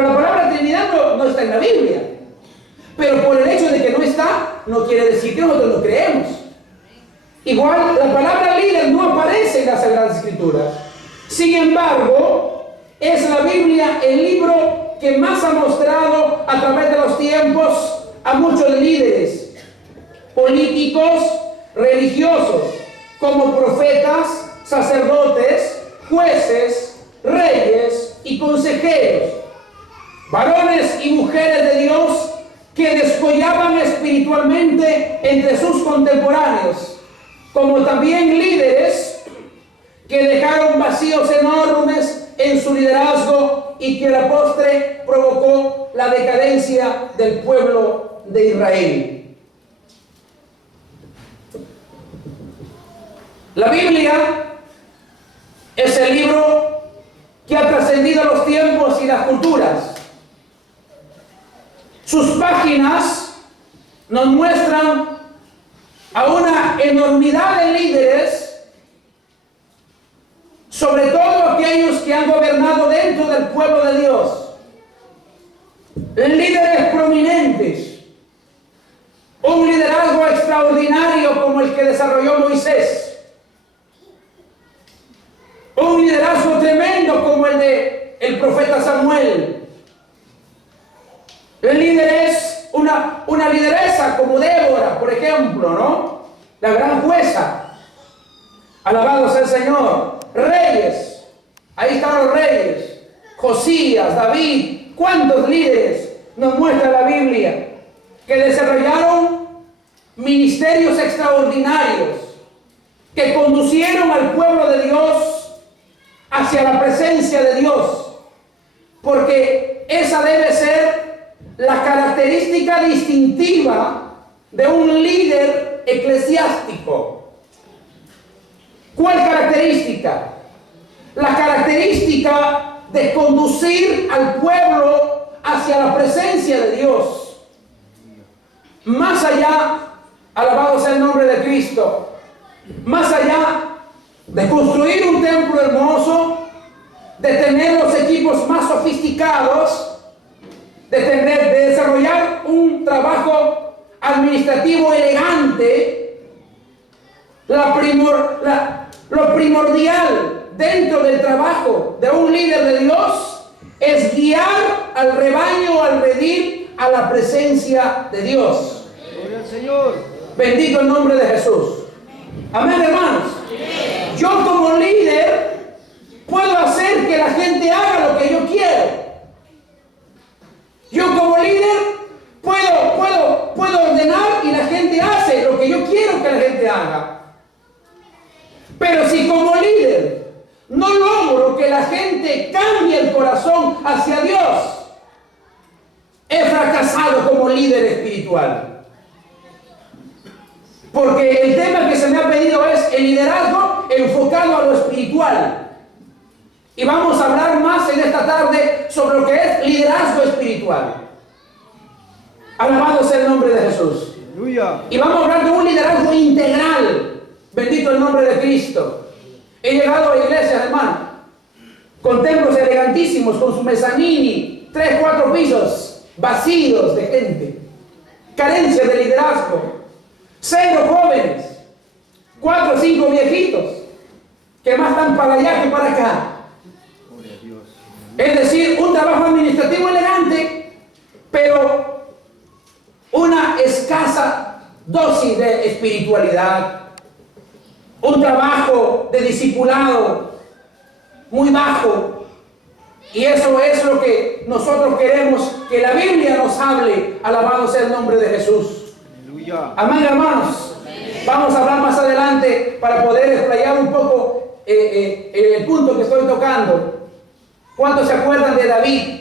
Pero la palabra Trinidad no está en la Biblia. Pero por el hecho de que no está, no quiere decir que nosotros lo creemos. Igual, la palabra líder no aparece en las Sagradas Escrituras. Sin embargo, es la Biblia el libro que más ha mostrado a través de los tiempos a muchos líderes políticos, religiosos, como profetas, sacerdotes, jueces, reyes y consejeros, varones y mujeres de Dios que descollaban espiritualmente entre sus contemporáneos, como también líderes que dejaron vacíos enormes en su liderazgo y que a la postre provocó la decadencia del pueblo de Israel. La Biblia es el libro que ha trascendido los tiempos y las culturas. Sus páginas nos muestran a una enormidad de líderes, sobre todo aquellos que han gobernado dentro del pueblo de Dios. Líderes prominentes, un liderazgo extraordinario como el que desarrolló Moisés, un liderazgo tremendo como el de el profeta Samuel. El líder es una lideresa como Débora, por ejemplo, ¿no? La gran jueza. Alabado sea el Señor. Reyes. Ahí están los reyes. Josías, David. ¿Cuántos líderes nos muestra la Biblia que desarrollaron ministerios extraordinarios, que conducieron al pueblo de Dios hacia la presencia de Dios? Porque esa debe ser la característica distintiva de un líder eclesiástico. ¿Cuál característica? La característica de conducir al pueblo hacia la presencia de Dios. Más allá, alabado sea el nombre de Cristo, más allá de construir un templo hermoso, de tener los equipos más sofisticados, de desarrollar un trabajo administrativo elegante, lo primordial dentro del trabajo de un líder de Dios es guiar al rebaño, al redil, a la presencia de Dios. Gloria al Señor. Bendito el nombre de Jesús. Amén, hermanos. Yo como líder puedo hacer que la gente haga lo que yo quiero. Yo como líder puedo ordenar y la gente hace lo que yo quiero que la gente haga. Pero si como líder no logro que la gente cambie el corazón hacia Dios, he fracasado como líder espiritual. Porque el tema que se me ha pedido es el liderazgo enfocado a lo espiritual. Y vamos a hablar más en esta tarde sobre lo que es liderazgo espiritual. Alabado sea el nombre de Jesús. Aleluya. Y vamos a hablar de un liderazgo integral. Bendito el nombre de Cristo. He llegado a iglesias, hermano, con templos elegantísimos, con su mezanini, 3, 4 pisos, vacíos de gente. Carencia de liderazgo. 0 jóvenes, 4 o 5 viejitos, que más están para allá que para acá. Es decir, un trabajo administrativo elegante, pero una escasa dosis de espiritualidad. Un trabajo de discipulado muy bajo. Y eso es lo que nosotros queremos que la Biblia nos hable. Alabado sea el nombre de Jesús. Aleluya. Amén, hermanos. Vamos a hablar más adelante para poder explayar un poco el punto que estoy tocando. ¿Cuántos se acuerdan de David?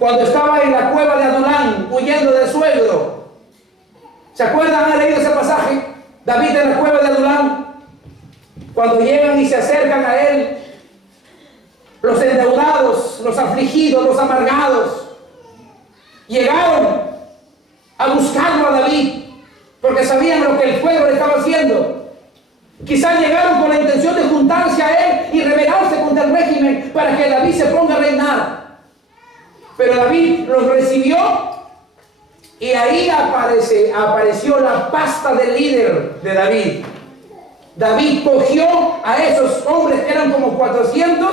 Cuando estaba en la cueva de Adulán, huyendo del suegro. ¿Se acuerdan? ¿Han leído ese pasaje? David en la cueva de Adulán. Cuando llegan y se acercan a él, los endeudados, los afligidos, los amargados, llegaron a buscarlo a David, porque sabían lo que el pueblo le estaba haciendo. Quizás llegaron con la intención de juntarse a él y rebelarse contra el régimen para que David se ponga a reinar. Pero David los recibió y ahí apareció la pasta del líder de David. David cogió a esos hombres que eran como 400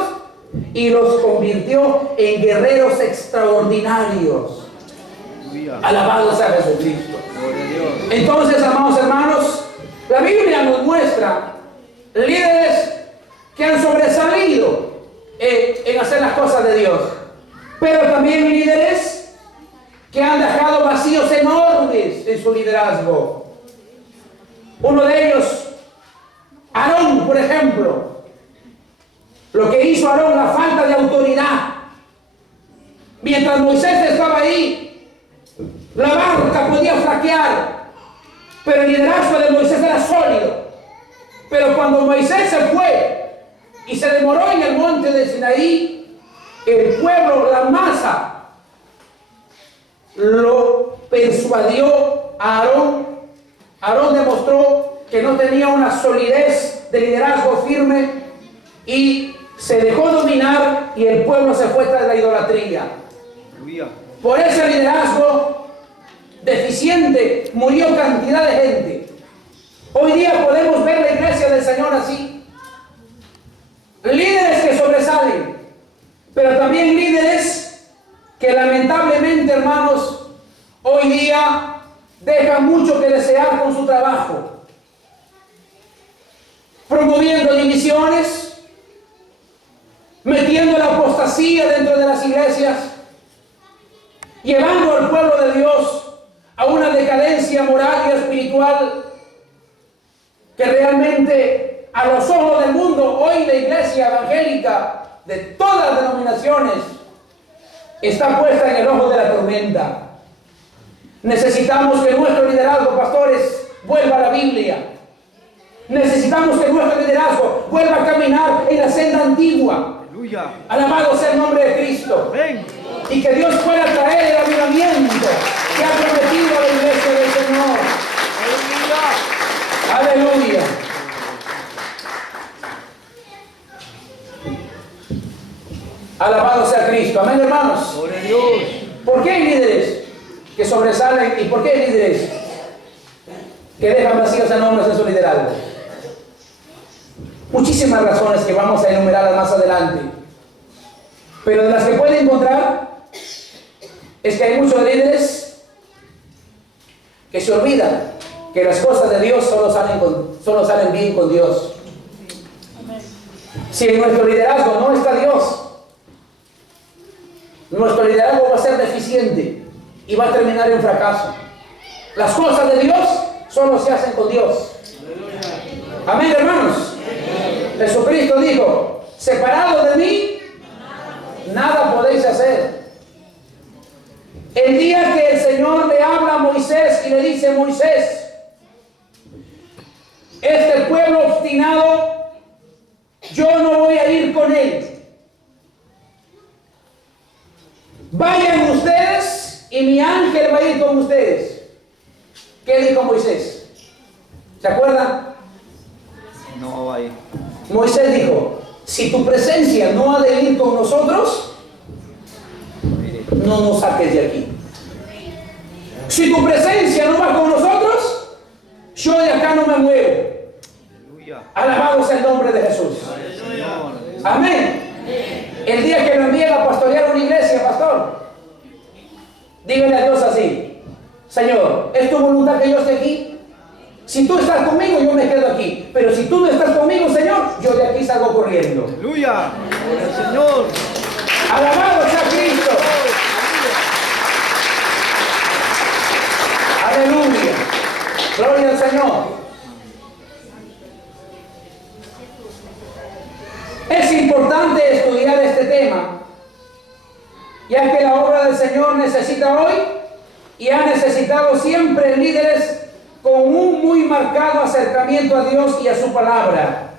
y los convirtió en guerreros extraordinarios. Alabado sea Jesucristo. Entonces, amados hermanos, la Biblia nos muestra líderes que han sobresalido en hacer las cosas de Dios, pero también líderes que han dejado vacíos enormes en su liderazgo. Uno de ellos, Aarón, por ejemplo. Lo que hizo Aarón, la falta de autoridad. Mientras Moisés estaba ahí, la barca podía flaquear, pero el liderazgo de Moisés era sólido. Pero cuando Moisés se fue y se demoró en el monte de Sinaí, el pueblo, la masa, lo persuadió a Aarón. Aarón demostró que no tenía una solidez de liderazgo firme y se dejó dominar y el pueblo se fue tras la idolatría. Por ese liderazgo deficiente murió cantidad de gente. Hoy día podemos ver la iglesia del Señor así. Líderes que sobresalen, pero también líderes que lamentablemente, hermanos, hoy día dejan mucho que desear con su trabajo, promoviendo divisiones, metiendo la apostasía dentro de las iglesias, llevando al pueblo de Dios a una decadencia moral y espiritual que realmente a los ojos del mundo, hoy la iglesia evangélica de todas las denominaciones está puesta en el ojo de la tormenta. Necesitamos que nuestro liderazgo, pastores, vuelva a la Biblia. Necesitamos que nuestro liderazgo vuelva a caminar en la senda antigua. Aleluya. Alabado sea el nombre de Cristo. Ven. Y que Dios pueda traer el avivamiento que ha prometido a la iglesia del Señor. Aleluya. Aleluya. Alabado sea Cristo. Amén, hermanos. Gloria a Dios. ¿Por qué hay líderes que sobresalen y por qué hay líderes que dejan vacíos enormes en su liderazgo? Muchísimas razones que vamos a enumerar más adelante, pero de las que puede encontrar es que hay muchos líderes que se olvidan que las cosas de Dios solo salen bien con Dios. Si en nuestro liderazgo no está Dios, nuestro liderazgo va a ser deficiente y va a terminar en fracaso. Las cosas de Dios solo se hacen con Dios. Amén, hermanos. Jesucristo dijo: separados de mí, nada podéis hacer. El día que el Señor le habla a Moisés y le dice: Moisés, este pueblo obstinado, yo no voy a ir con él. Vayan ustedes y mi ángel va a ir con ustedes. ¿Qué dijo Moisés? ¿Se acuerdan? No va a ir. Moisés dijo: si tu presencia no ha de ir con nosotros, no nos saques de aquí. Si tu presencia no va con nosotros, yo de acá no me muevo. Alabado sea el nombre de Jesús. Amén. El día que lo envíen a pastorear una iglesia, pastor, dígale a Dios así: Señor, ¿es tu voluntad que yo esté aquí? Si tú estás conmigo, yo me quedo aquí. Pero si tú no estás conmigo, Señor, yo de aquí salgo corriendo. Aleluya. Gloria al Señor. Alabado sea Cristo. Aleluya. Gloria al Señor. Es importante estudiar este tema, ya que la obra del Señor necesita hoy y ha necesitado siempre líderes con un muy marcado acercamiento a Dios y a su palabra,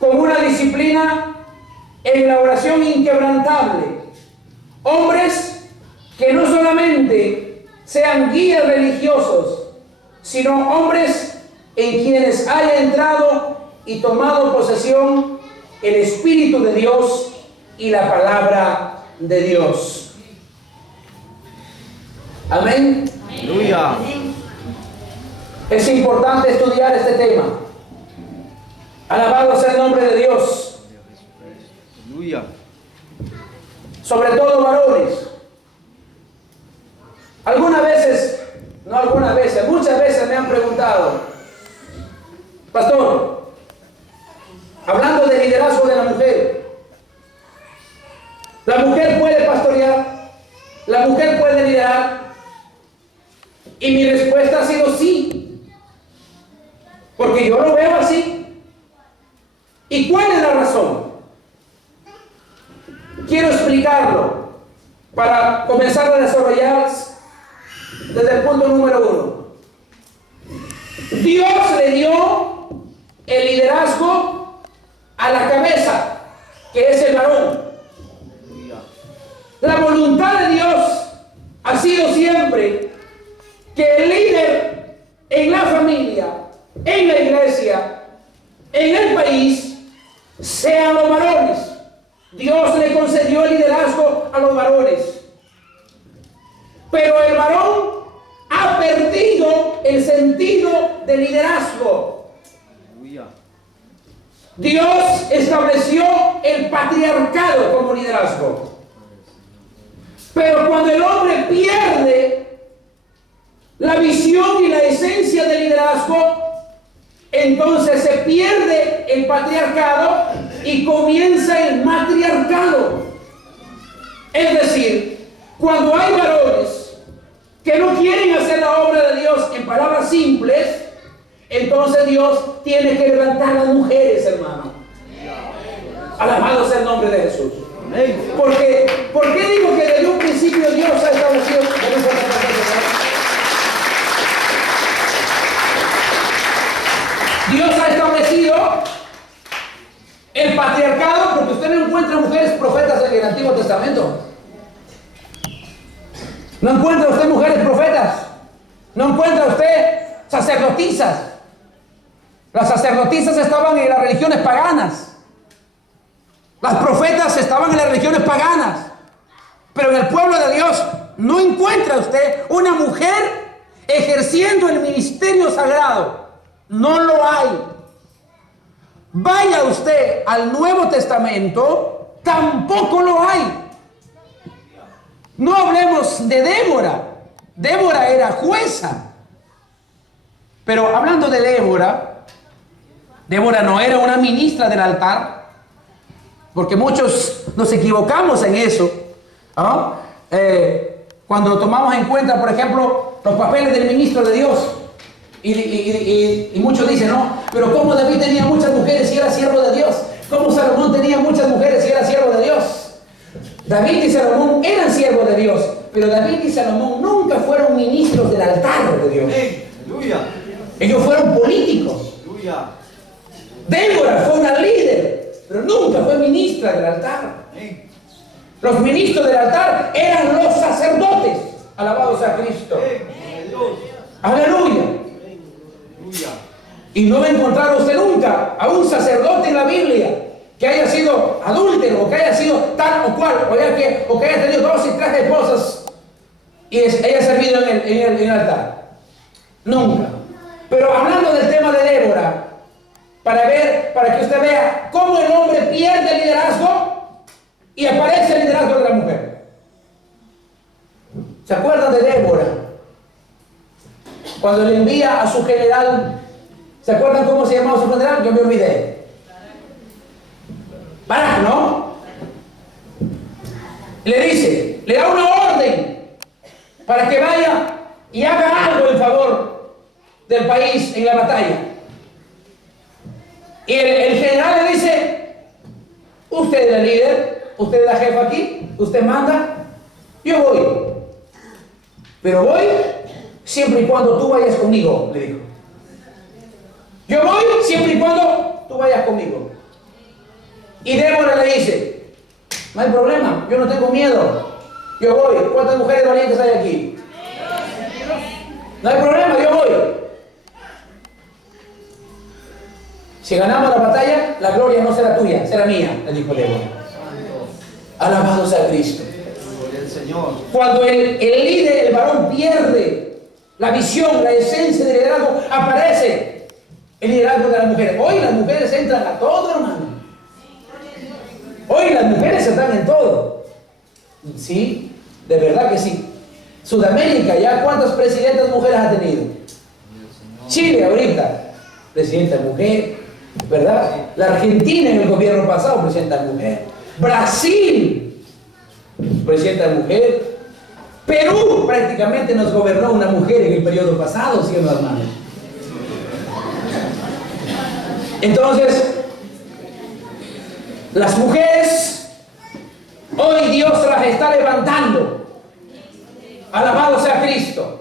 con una disciplina en la oración inquebrantable, hombres que no solamente sean guías religiosos, sino hombres en quienes haya entrado y tomado posesión el Espíritu de Dios y la palabra de Dios. Amén. Aleluya. Es importante estudiar este tema. Alabado sea el nombre de Dios. Aleluya. Sobre todo varones. Muchas veces me han preguntado, pastor, hablando de liderazgo de la mujer puede pastorear, la mujer puede liderar, y mi respuesta ha sido sí, porque yo lo veo así. ¿Y cuál es la razón? Quiero explicarlo para comenzar a desarrollar desde el punto número 1. Dios le dio el liderazgo a la cabeza, que es el varón. La voluntad de Dios ha sido siempre que el líder en la familia, en la iglesia, en el país, sean los varones. Dios le concedió el liderazgo a los varones. Pero el varón ha perdido el sentido de liderazgo. Dios estableció el patriarcado como liderazgo. Pero cuando el hombre pierde la visión y la esencia del liderazgo, entonces se pierde el patriarcado y comienza el matriarcado. Es decir, cuando hay varones que no quieren hacer la obra de Dios en palabras simples, entonces Dios tiene que levantar a las mujeres, hermano. Alabado sea el nombre de Jesús. Porque, ¿por qué digo que desde un principio Dios ha establecido? Dios ha establecido el patriarcado, porque usted no encuentra mujeres profetas en el Antiguo Testamento. No encuentra usted mujeres profetas. No encuentra usted sacerdotisas. Las sacerdotisas estaban en las religiones paganas. Las profetas estaban en las religiones paganas. Pero en el pueblo de Dios no encuentra usted una mujer ejerciendo el ministerio sagrado. No lo hay. Vaya usted al Nuevo Testamento, tampoco lo hay. No hablemos de Débora. Débora era jueza. Pero hablando de Débora, Débora no era una ministra del altar, porque muchos nos equivocamos en eso, ¿no? Cuando tomamos en cuenta, por ejemplo, los papeles del ministro de Dios, y muchos dicen, no, pero ¿cómo David tenía muchas mujeres y era siervo de Dios? ¿Cómo Salomón tenía muchas mujeres y era siervo de Dios? David y Salomón eran siervos de Dios, pero David y Salomón nunca fueron ministros del altar de Dios. Aleluya. Ellos fueron políticos. Aleluya. Débora fue una líder, pero nunca fue ministra del altar. Los ministros del altar eran los sacerdotes. Alabado sea Cristo. Aleluya. Y no va a encontrar usted nunca a un sacerdote en la Biblia que haya sido adúltero, o que haya sido tal o cual, o que haya tenido 2 y 3 esposas y haya servido en el altar. Nunca. Pero hablando del tema de Débora, para que usted vea cómo el hombre pierde el liderazgo y aparece el liderazgo de la mujer. ¿Se acuerdan de Débora? Cuando le envía a su general, ¿se acuerdan cómo se llamaba su general? Yo me olvidé. Barak, ¿no? Le dice, le da una orden para que vaya y haga algo en favor del país en la batalla. Y el general le dice, usted es el líder, usted es la jefa aquí, usted manda, yo voy. Pero voy siempre y cuando tú vayas conmigo, le dijo. Yo voy siempre y cuando tú vayas conmigo. Y Débora le dice, no hay problema, yo no tengo miedo, yo voy. ¿Cuántas mujeres valientes hay aquí? No hay problema, yo voy. Si ganamos la batalla, la gloria no será tuya, será mía, le dijo Débora. Alabado sea Cristo. Señor. Cuando el líder, el varón, pierde la visión, la esencia del liderazgo, aparece el liderazgo de las mujeres. Hoy las mujeres entran a todo, hermano. Hoy las mujeres están en todo. Sí, de verdad que sí. Sudamérica, ¿ya cuántas presidentas mujeres ha tenido? Chile ahorita, presidenta mujer, ¿verdad? La Argentina en el gobierno pasado, presidenta mujer. Brasil, presidenta mujer. Perú prácticamente nos gobernó una mujer en el periodo pasado, ¿sí o no, hermano? Entonces, las mujeres, hoy Dios las está levantando. Alabado sea Cristo.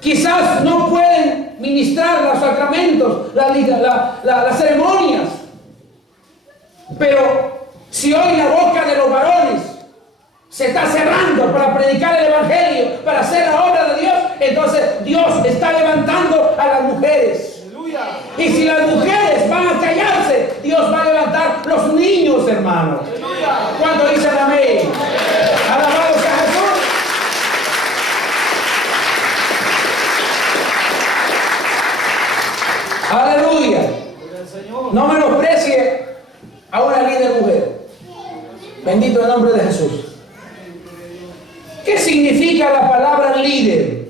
Quizás no pueden ministrar los sacramentos, las ceremonias. Pero si hoy la boca de los varones se está cerrando para predicar el Evangelio, para hacer la obra de Dios, entonces Dios está levantando a las mujeres. Aleluya. Y si las mujeres van a callarse, Dios va a levantar los niños, hermanos. ¿Cuánto dicen amén? Alabado sea Jesús. Aleluya. No menosprecie a una líder mujer. Bendito el nombre de Jesús. ¿Qué significa la palabra líder?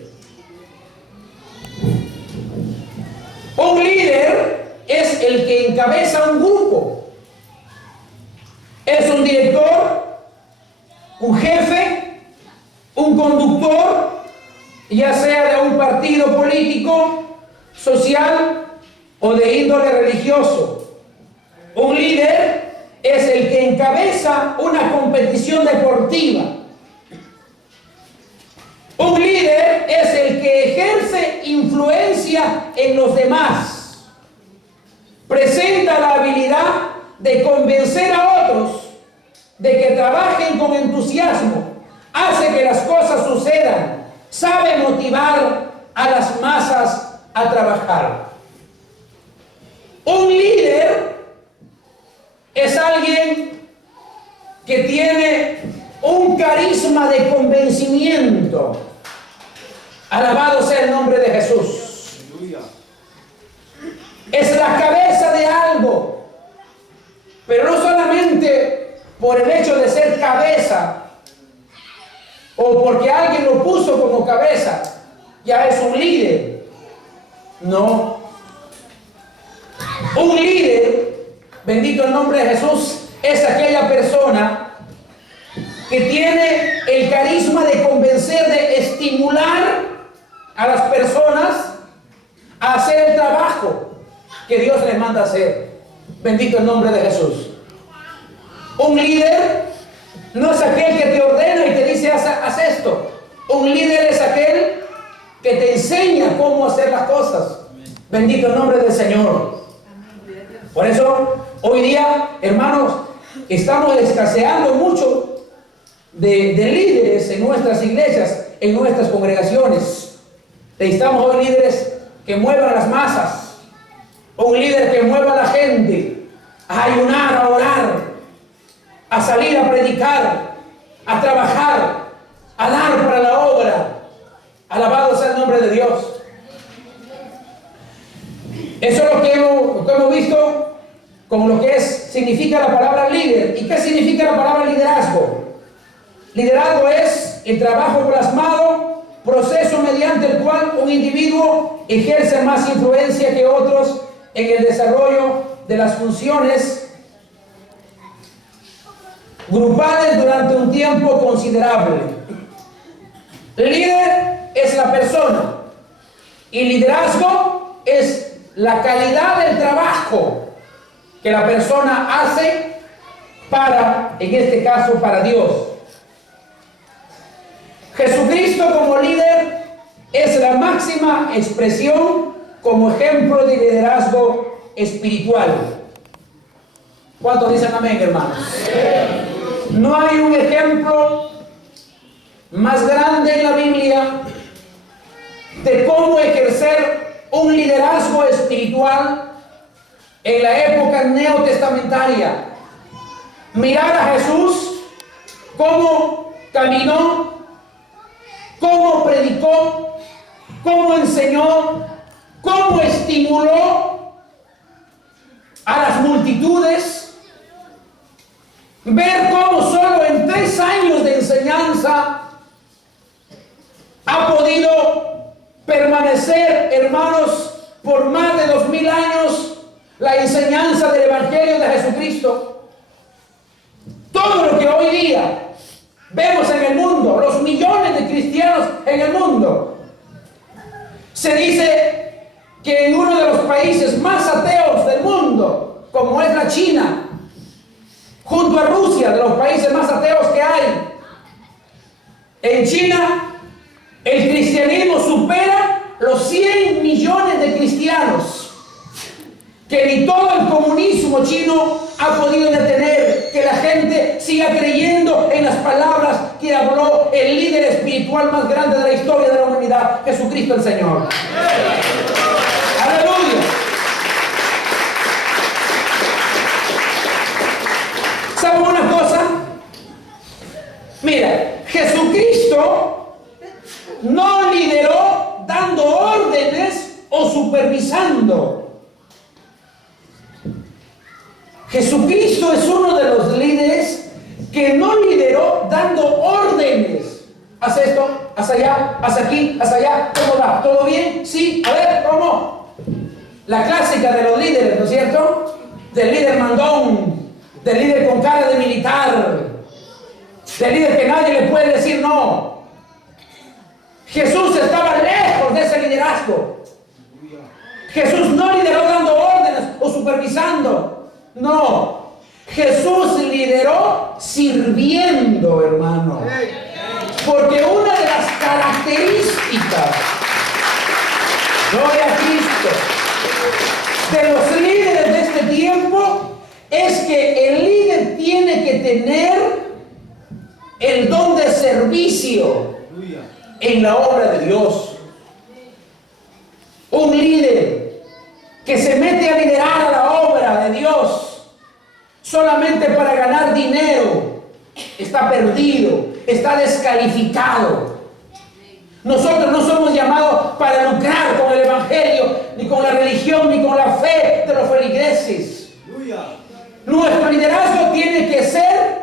Un líder es el que encabeza un grupo. Es un director, un jefe, un conductor, ya sea de un partido político, social o de índole religioso. Un líder es el que encabeza una competición deportiva. Un líder es el que ejerce influencia en los demás. Presenta la habilidad de convencer a otros de que trabajen con entusiasmo. Hace que las cosas sucedan. Sabe motivar a las masas a trabajar. Un líder es alguien que tiene un carisma de convencimiento. Alabado sea el nombre de Jesús. Aleluya. Es la cabeza de algo, pero no solamente por el hecho de ser cabeza o porque alguien lo puso como cabeza, ya es un líder. No. Un líder, bendito el nombre de Jesús, es aquella persona que tiene el carisma de convencer, de estimular a las personas a hacer el trabajo que Dios les manda hacer. Bendito el nombre de Jesús. Un líder no es aquel que te ordena y te dice haz esto. Un líder es aquel que te enseña cómo hacer las cosas. Bendito el nombre del Señor. Por eso hoy día, hermanos, estamos escaseando mucho de líderes en nuestras iglesias, en nuestras congregaciones. Necesitamos hoy líderes que muevan las masas, un líder que mueva a la gente a ayunar, a orar, a salir a predicar, a trabajar, a dar para la obra. Alabado sea el nombre de Dios. Eso es lo que hemos visto con lo que significa la palabra líder. ¿Y qué significa la palabra liderazgo? Liderazgo es el trabajo plasmado, proceso mediante el cual un individuo ejerce más influencia que otros en el desarrollo de las funciones grupales durante un tiempo considerable. El líder es la persona y liderazgo es la calidad del trabajo que la persona hace para, en este caso, para Dios. Jesucristo como líder es la máxima expresión como ejemplo de liderazgo espiritual. ¿Cuántos dicen amén, hermanos? No hay un ejemplo más grande en la Biblia de cómo ejercer un liderazgo espiritual en la época neotestamentaria. Mirar a Jesús, cómo caminó, cómo predicó, cómo enseñó, cómo estimuló a las multitudes. Ver cómo solo en 3 años de enseñanza ha podido permanecer, hermanos, por más de 2000 años la enseñanza del Evangelio de Jesucristo. Todo lo que hoy día vemos en el mundo, los millones de cristianos en el mundo, se dice que en uno de los países más ateos del mundo, como es la China, junto a Rusia, de los países más ateos que hay, en China el cristianismo supera los 100 millones de cristianos, que ni todo el comunismo chino ha podido detener que la gente siga creyendo en las palabras que habló el líder espiritual más grande de la historia de la humanidad, Jesucristo el Señor. ¡Aleluya! ¿Saben una cosa? Mira, Jesucristo no lideró dando órdenes o supervisando. Jesucristo es uno de los líderes que no lideró dando órdenes. Haz esto, haz allá, haz aquí, haz allá. ¿Cómo va? ¿Todo bien? Sí. A ver, ¿cómo? La clásica de los líderes, ¿no es cierto? Del líder mandón, del líder con cara de militar, del líder que nadie le puede decir no. Jesús estaba lejos de ese liderazgo. Jesús no lideró dando órdenes o supervisando. No, Jesús lideró sirviendo, hermano. Porque una de las características, gloria a Cristo, de los líderes de este tiempo es que el líder tiene que tener el don de servicio en la obra de Dios. Un líder que se mete a liderar a la obra de Dios solamente para ganar dinero está perdido, está descalificado. Nosotros no somos llamados para lucrar con el Evangelio, ni con la religión, ni con la fe de los feligreses. Nuestro liderazgo tiene que ser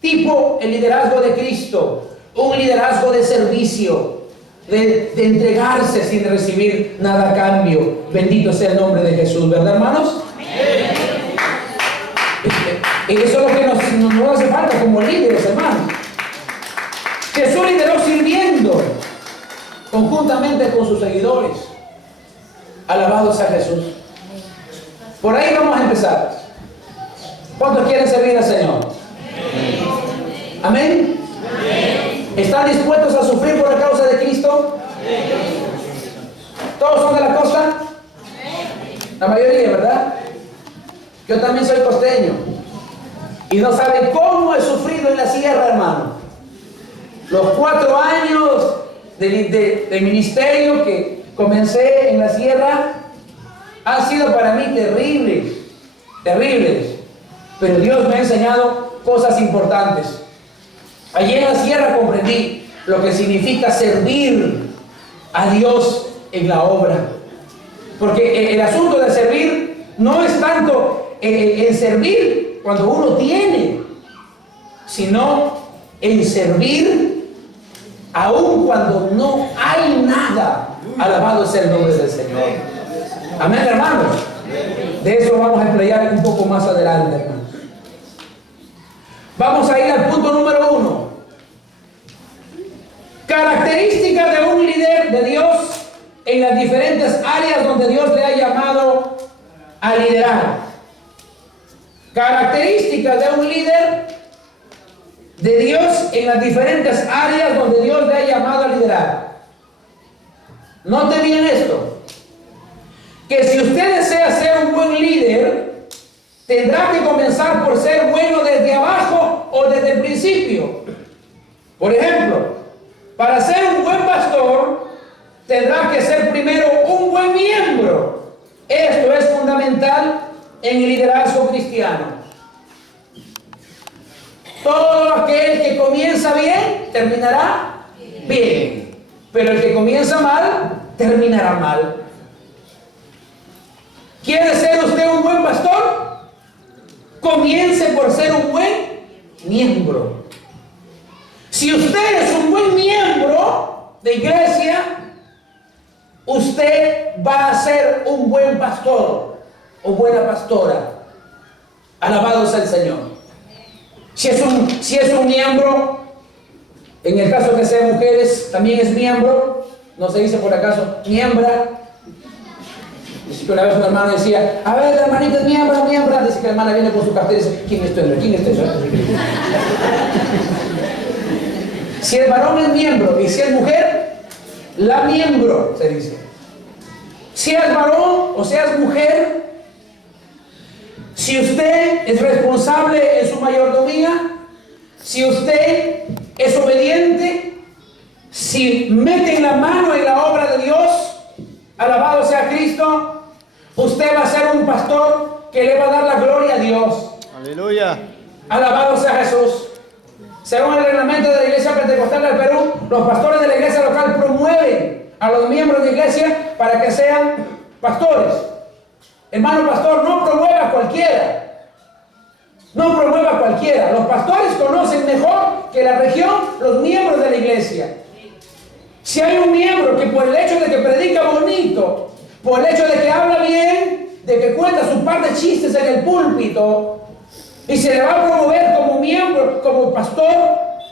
tipo el liderazgo de Cristo, un liderazgo de servicio, de entregarse sin recibir nada a cambio. Bendito sea el nombre de Jesús, ¿verdad, hermanos? Y eso es lo que nos hace falta como líderes, hermanos. Jesús lideró sirviendo conjuntamente con sus seguidores. Alabados a Jesús. Por ahí vamos a empezar. ¿Cuántos quieren servir al Señor? ¿Amén? ¿Están dispuestos a sufrir por la causa de Cristo? ¿Todos son de la costa? La mayoría, ¿verdad? Yo también soy costeño. Y no saben cómo he sufrido en la sierra, hermano. Los 4 años de ministerio que comencé en la sierra han sido para mí terribles, terribles. Pero Dios me ha enseñado cosas importantes. Allí en la sierra comprendí lo que significa servir a Dios en la obra. Porque el asunto de servir no es tanto en servir cuando uno tiene, sino en servir aun cuando no hay nada. Alabado sea el nombre del Señor. Amén, hermanos. De eso vamos a emplear un poco más adelante, hermanos. Vamos a ir al punto número 1. Características de un líder de Dios en las diferentes áreas donde Dios le ha llamado a liderar. Características de un líder de Dios en las diferentes áreas donde Dios le ha llamado a liderar. Note bien esto, que si usted desea ser un buen líder, tendrá que comenzar por ser bueno desde abajo o desde el principio. Por ejemplo, para ser un buen pastor, tendrá que ser primero un buen miembro. Esto es fundamental en el liderazgo cristiano. Todo aquel que comienza bien, terminará bien. Pero el que comienza mal, terminará mal. ¿Quiere ser usted un buen pastor? Comience por ser un buen miembro. Si usted es un buen miembro de iglesia, usted va a ser un buen pastor o buena pastora. Alabado sea el Señor. Si es un miembro, en el caso que sean mujeres, también es miembro. No se dice por acaso miembra. Dice que una vez un hermano decía, a ver, hermanita es miembro. Dice que la hermana viene con su cartera y dice, ¿quién es tu hembra? ¿Quién es tu hembra? Si el varón es miembro y si es mujer, la miembro, se dice. Seas varón o seas mujer, si usted es responsable en su mayordomía, si usted es obediente, si mete la mano en la obra de Dios, alabado sea Cristo, usted va a ser un pastor que le va a dar la gloria a Dios. Aleluya. Alabado sea Jesús. Según el reglamento de la Iglesia Pentecostal del Perú, los pastores de la iglesia local promueven a los miembros de iglesia para que sean pastores. Hermano pastor, no promueva a cualquiera. No promueva a cualquiera. Los pastores conocen mejor que la región los miembros de la iglesia. Si hay un miembro que por el hecho de que predica bonito, por el hecho de que habla bien, de que cuenta su par de chistes en el púlpito, y se le va a promover como miembro, como pastor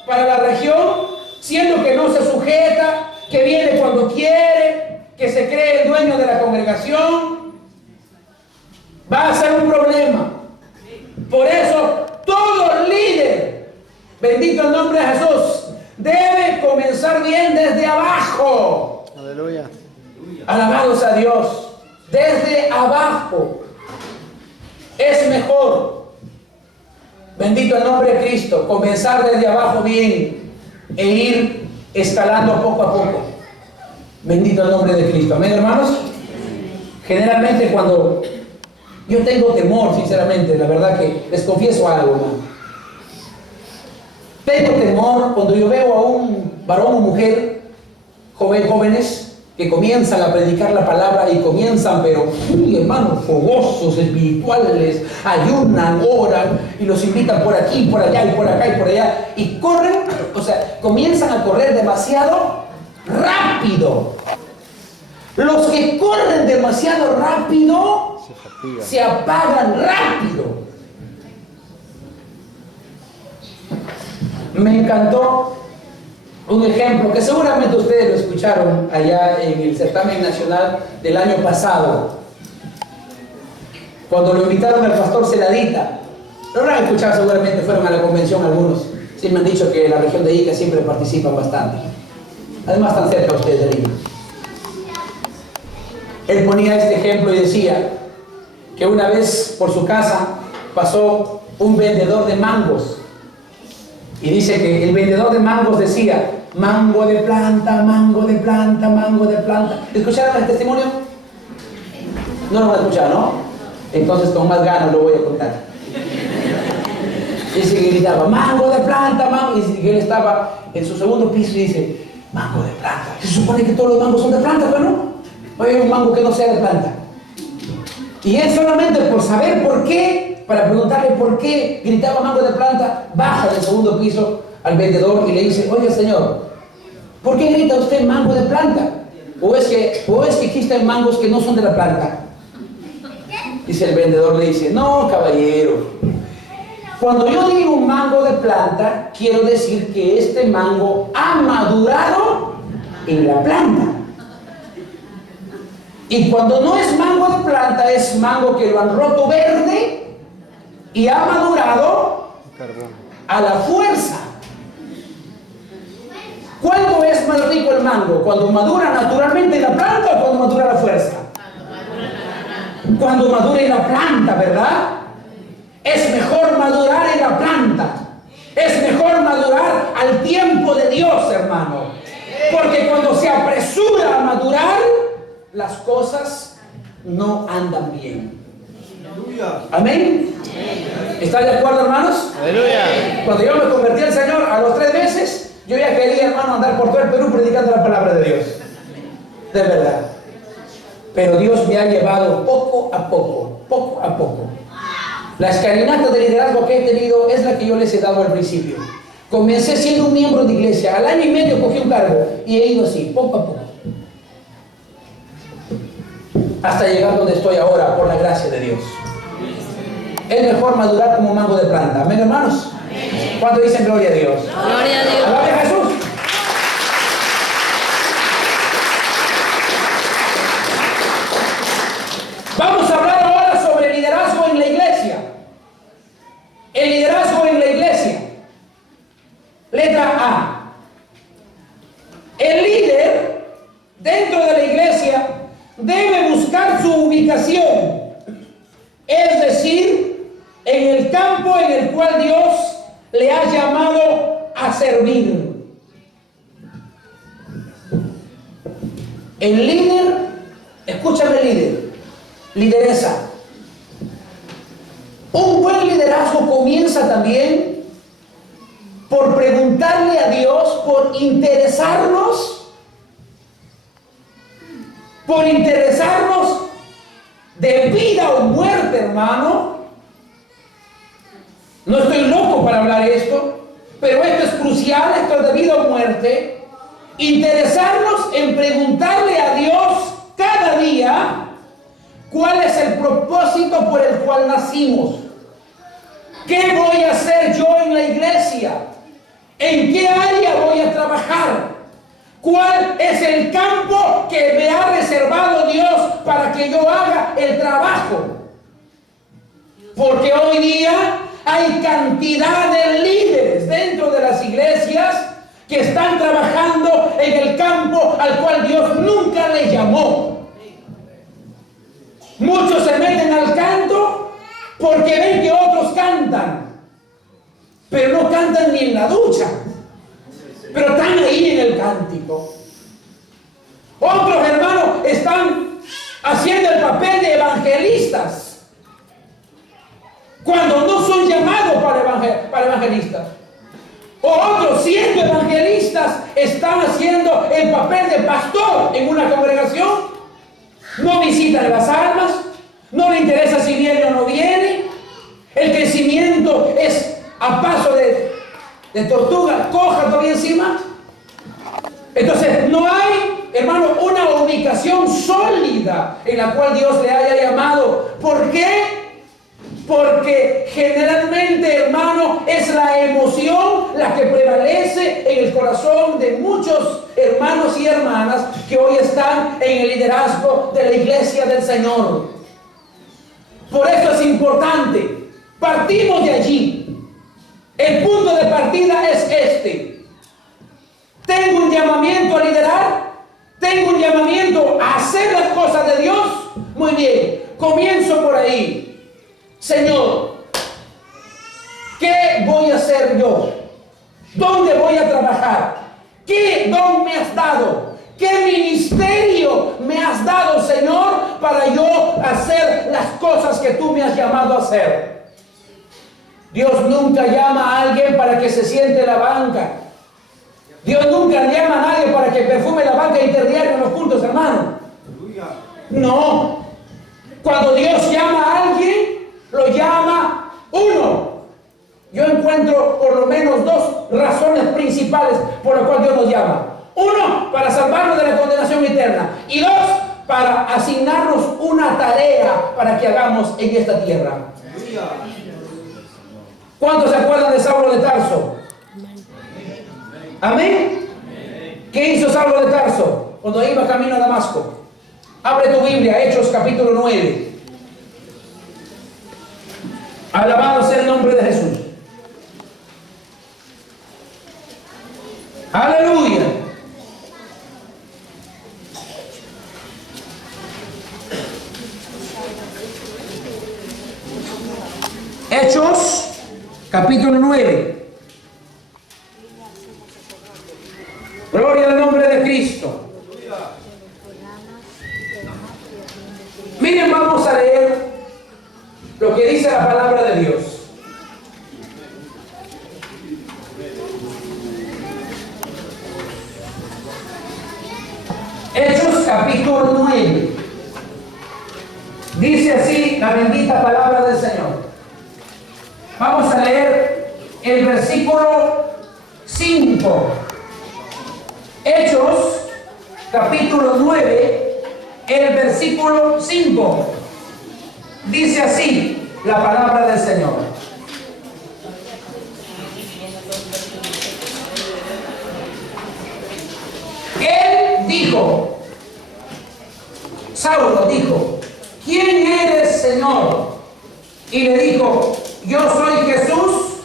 para la región, siendo que no se sujeta, que viene cuando quiere, que se cree el dueño de la congregación, va a ser un problema. Por eso, todo líder, bendito el nombre de Jesús, debe comenzar bien desde abajo. Aleluya. Alabados a Dios. Desde abajo es mejor. Bendito el nombre de Cristo. Comenzar desde abajo bien e ir escalando poco a poco. Bendito el nombre de Cristo. Amén, hermanos. Generalmente cuando yo tengo temor, sinceramente, la verdad que les confieso algo, hermano. Tengo temor cuando yo veo a un varón o mujer, jóvenes, que comienzan a predicar la palabra y comienzan, pero, hermanos, fogosos, espirituales, ayunan, oran y los invitan por aquí, por allá y por acá y por allá y corren, o sea, comienzan a correr demasiado rápido. Los que corren demasiado rápido se apagan rápido. Me encantó un ejemplo que seguramente ustedes lo escucharon allá en el certamen nacional del año pasado, cuando lo invitaron al pastor Celadita. Lo habrán escuchado, seguramente fueron a la convención algunos. Sí, me han dicho que la región de Ica siempre participan bastante. Además están cerca ustedes de Lima. Él ponía este ejemplo y decía que una vez por su casa pasó un vendedor de mangos. Y dice que el vendedor de mangos decía, mango de planta, mango de planta, mango de planta. ¿Escucharon el testimonio? No lo van a escuchar, ¿no? Entonces con más ganas lo voy a contar. Dice que gritaba, mango de planta, mango. Y dice que él estaba en su segundo piso y dice, mango de planta. Se supone que todos los mangos son de planta, pero no. No hay un mango que no sea de planta. Y él solamente por saber por qué, para preguntarle por qué gritaba mango de planta, baja del segundo piso al vendedor y le dice, oye señor, ¿por qué grita usted mango de planta? ¿O es que existen mangos que no son de la planta? Dice el vendedor, le dice, no caballero, cuando yo digo un mango de planta, quiero decir que este mango ha madurado en la planta. Y cuando no es mango de planta, es mango que lo han roto verde y ha madurado a la fuerza. ¿Cuándo es más rico el mango? ¿Cuando madura naturalmente en la planta o cuando madura a la fuerza? Cuando madura en la planta, ¿verdad? Es mejor madurar en la planta. Es mejor madurar al tiempo de Dios, hermano. Porque cuando se apresura a madurar, las cosas no andan bien. Aleluya. Amén. ¿Están de acuerdo, hermanos? Aleluya. Cuando yo me convertí al Señor a los 3 meses, yo ya quería, hermano, andar por todo el Perú predicando la palabra de Dios. De verdad. Pero Dios me ha llevado poco a poco, poco a poco. La escalinata de liderazgo que he tenido es la que yo les he dado al principio. Comencé siendo un miembro de iglesia. Al año y medio cogí un cargo y he ido así, poco a poco. Hasta llegar donde estoy ahora, por la gracia de Dios. Es mejor madurar como mango de planta. ¿Amén, hermanos? ¿Cuánto dicen gloria a Dios? Gloria a Dios. ¡Alabe a Jesús! Vamos a hablar ahora sobre el liderazgo en la iglesia. El liderazgo en la iglesia. Letra A. El líder dentro de la iglesia debe buscar su ubicación, es decir, en el campo en el cual Dios le ha llamado a servir. El líder, escúchame, lideresa. Un buen liderazgo comienza también por preguntarle a Dios, por interesarnos de vida o muerte, hermano. No estoy loco para hablar esto, pero esto es crucial, esto es de vida o muerte. Interesarnos en preguntarle a Dios cada día cuál es el propósito por el cual nacimos. ¿Qué voy a hacer yo en la iglesia? ¿En qué área voy a trabajar? ¿Cuál es el campo que me ha reservado Dios para que yo haga el trabajo? Porque hoy día hay cantidad de líderes dentro de las iglesias que están trabajando en el campo al cual Dios nunca les llamó. Muchos se meten al canto porque ven que otros cantan, pero no cantan ni en la ducha, pero están ahí en el cántico. Otros hermanos están haciendo el papel de evangelistas cuando no son llamados para evangelistas. O otros, siendo evangelistas, están haciendo el papel de pastor en una congregación. No visitan las almas, no le interesa si viene o no viene. El crecimiento es a paso de tortuga, coja todavía encima. Entonces no hay, hermano, una ubicación sólida en la cual Dios le haya llamado. ¿Por qué? Porque generalmente, hermano, es la emoción la que prevalece en el corazón de muchos hermanos y hermanas que hoy están en el liderazgo de la iglesia del Señor. Por eso es importante. Partimos de allí. El punto de partida es este. Tengo un llamamiento a liderar. Tengo un llamamiento a hacer las cosas de Dios. Muy bien, comienzo por ahí. Señor, ¿qué voy a hacer yo? ¿Dónde voy a trabajar? ¿Qué don me has dado? ¿Qué ministerio me has dado, Señor, para yo hacer las cosas que tú me has llamado a hacer? Dios nunca llama a alguien para que se siente en la banca. Dios nunca llama a nadie para que perfume la banca interdiario en los cultos, hermano. No. Cuando Dios llama a alguien, lo llama uno. Yo encuentro por lo menos 2 razones principales por las cuales Dios nos llama. 1, para salvarnos de la condenación eterna. Y 2, para asignarnos una tarea para que hagamos en esta tierra. ¿Cuántos se acuerdan de Saulo de Tarso? ¿Amén? ¿Qué hizo Saulo de Tarso cuando iba camino a Damasco? Abre tu Biblia, Hechos capítulo 9. Alabado sea el nombre de Jesús. Aleluya. Hechos capítulo 9. Gloria al nombre de Cristo. Miren, vamos a leer lo que dice la palabra de Dios. Hechos capítulo 9. Dice así la bendita palabra del Señor. Vamos a leer el versículo 5. Hechos capítulo 9, el versículo 5. Dice así la palabra del Señor. Él dijo, Saulo dijo, ¿quién eres, Señor? Y le dijo, yo soy Jesús,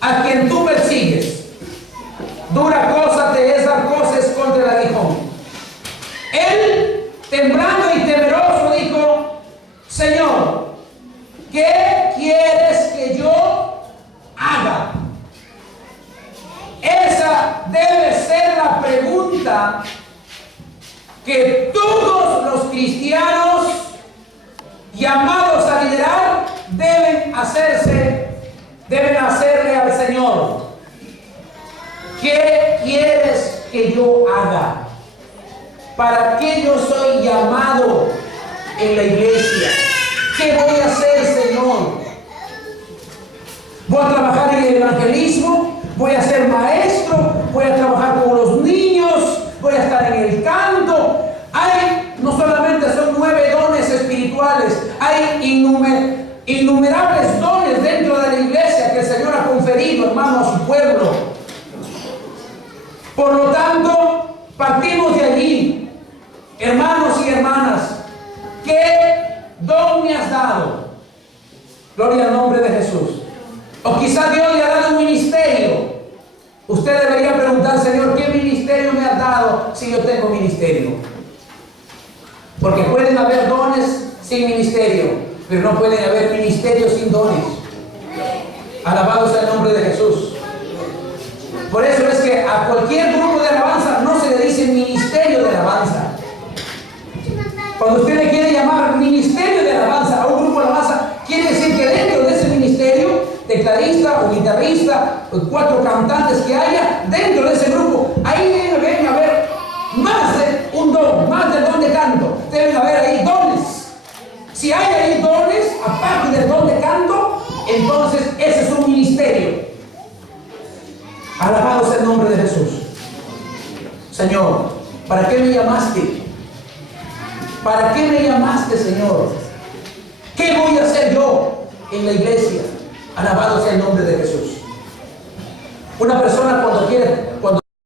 a quien tú persigues. Dura cosa te es dar cosas contra el aguijón. Él, temblando y temeroso, dijo, Señor, ¿qué quieres que yo haga? Esa debe ser la pregunta que todos los cristianos llamados a liderar deben hacerle al Señor. ¿Qué quieres que yo haga? ¿Para qué yo soy llamado en la iglesia? ¿Qué voy a hacer, Señor? ¿Voy a trabajar en el evangelismo? ¿Voy a ser maestro? ¿Voy a trabajar con los niños? ¿Voy a estar en el canto? No solamente son 9 dones espirituales, hay innumerables dones dentro de la iglesia que el Señor ha conferido, hermano, a su pueblo. Por lo tanto, partimos de allí, hermanos y hermanas. ¿Qué don me has dado? Gloria al nombre de Jesús. O quizás Dios le ha dado un ministerio. Usted debería preguntar, Señor, ¿qué ministerio me has dado si yo tengo ministerio? Porque pueden haber dones sin ministerio, pero no pueden haber ministerios sin dones. Alabado sea el nombre de Jesús. Por eso es que a cualquier grupo de alabanza no se le dice ministerio de alabanza. Cuando usted le quiere llamar ministerio de alabanza a un grupo de alabanza, quiere decir que dentro de ese ministerio, tecladista o guitarrista o 4 cantantes que haya dentro de ese grupo, ahí deben haber más de un don, más del don de canto. Deben haber ahí dones. Si hay ahí dones, aparte del don de canto, entonces ese es un ministerio. Alabado sea el nombre de Jesús. Señor, ¿para qué me llamaste? ¿Para qué me llamaste, Señor? ¿Qué voy a hacer yo en la iglesia? Alabado sea el nombre de Jesús. Una persona cuando quiere